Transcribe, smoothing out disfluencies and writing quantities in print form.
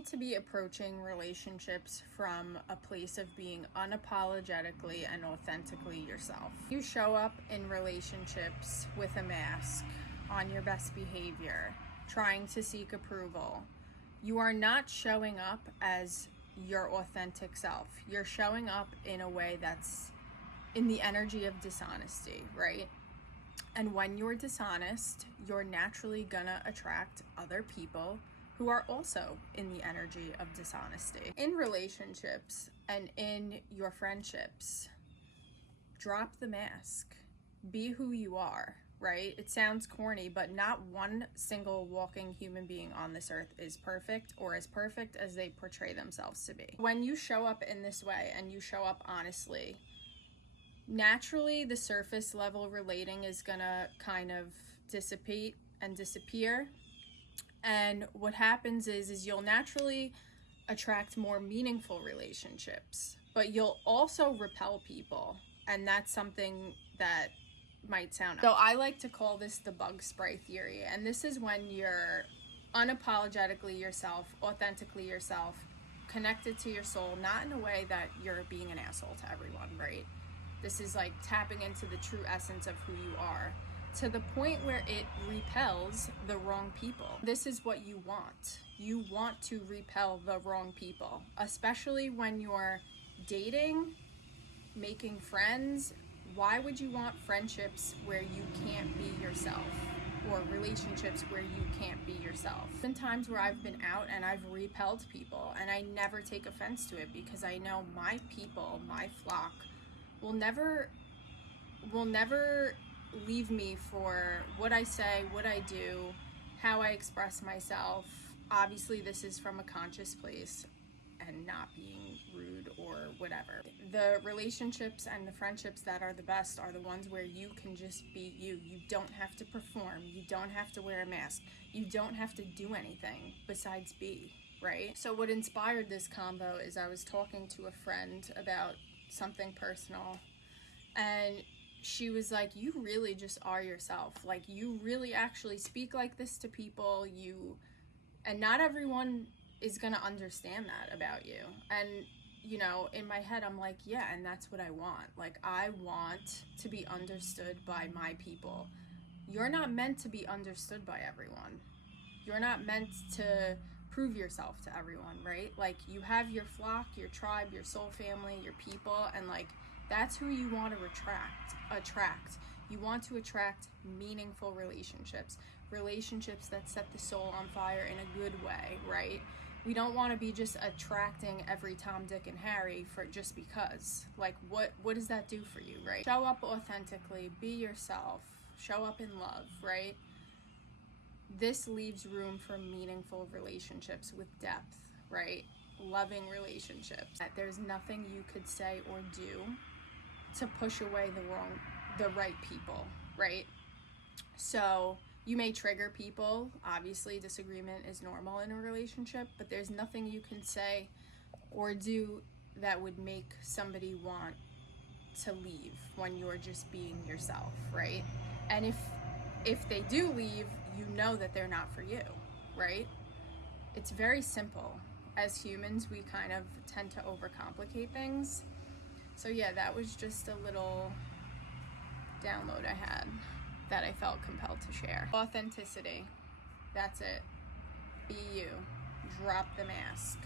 need to be approaching relationships from a place of being unapologetically and authentically yourself. You show up in relationships with a mask, on your best behavior, trying to seek approval. You are not showing up as your authentic self. You're showing up in a way that's in the energy of dishonesty, right? And when you're dishonest, you're naturally gonna attract other people who are also in the energy of dishonesty. In relationships and in your friendships, drop the mask. Be who you are, right? It sounds corny, but not one single walking human being on this earth is perfect or as perfect as they portray themselves to be. When you show up in this way and you show up honestly, naturally the surface level relating is gonna kind of dissipate and disappear. And what happens is you'll naturally attract more meaningful relationships, but you'll also repel people. And that's something that might sound. So I like to call this the bug spray theory. And this is when you're unapologetically yourself, authentically yourself, connected to your soul, not in a way that you're being an asshole to everyone, right? This is like tapping into the true essence of who you are, to the point where it repels the wrong people. This is what you want. You want to repel the wrong people, especially when you're dating, making friends. Why would you want friendships where you can't be yourself, or relationships where you can't be yourself? There's been times where I've been out and I've repelled people, and I never take offense to it because I know my people, my flock, will never leave me for what I say, what I do, how I express myself. Obviously, this is from a conscious place and not being rude or whatever. The relationships and the friendships that are the best are the ones where you can just be you. You don't have to perform. You don't have to wear a mask. You don't have to do anything besides be, right? So what inspired this combo is I was talking to a friend about something personal, and she was like, you really just are yourself. Like, you really actually speak like this to people. And not everyone is gonna understand that about you. And you know, in my head I'm like, yeah, and that's what I want. Like, I want to be understood by my people. You're not meant to be understood by everyone. You're not meant to prove yourself to everyone, right? Like, you have your flock, your tribe, your soul family, your people, and like, that's who you want to attract. You want to attract meaningful relationships that set the soul on fire in a good way, right? We don't want to be just attracting every Tom, Dick, and Harry for just because. Like, what does that do for you, right? Show up authentically, be yourself, show up in love, right? This leaves room for meaningful relationships with depth, right? Loving relationships. That there's nothing you could say or do to push away the right people, right? So you may trigger people. Obviously, disagreement is normal in a relationship, but there's nothing you can say or do that would make somebody want to leave when you're just being yourself, right? And if they do leave, you know that they're not for you, right? It's very simple. As humans, we kind of tend to overcomplicate things. So yeah, that was just a little download I had that I felt compelled to share. Authenticity. That's it. Be you. Drop the mask.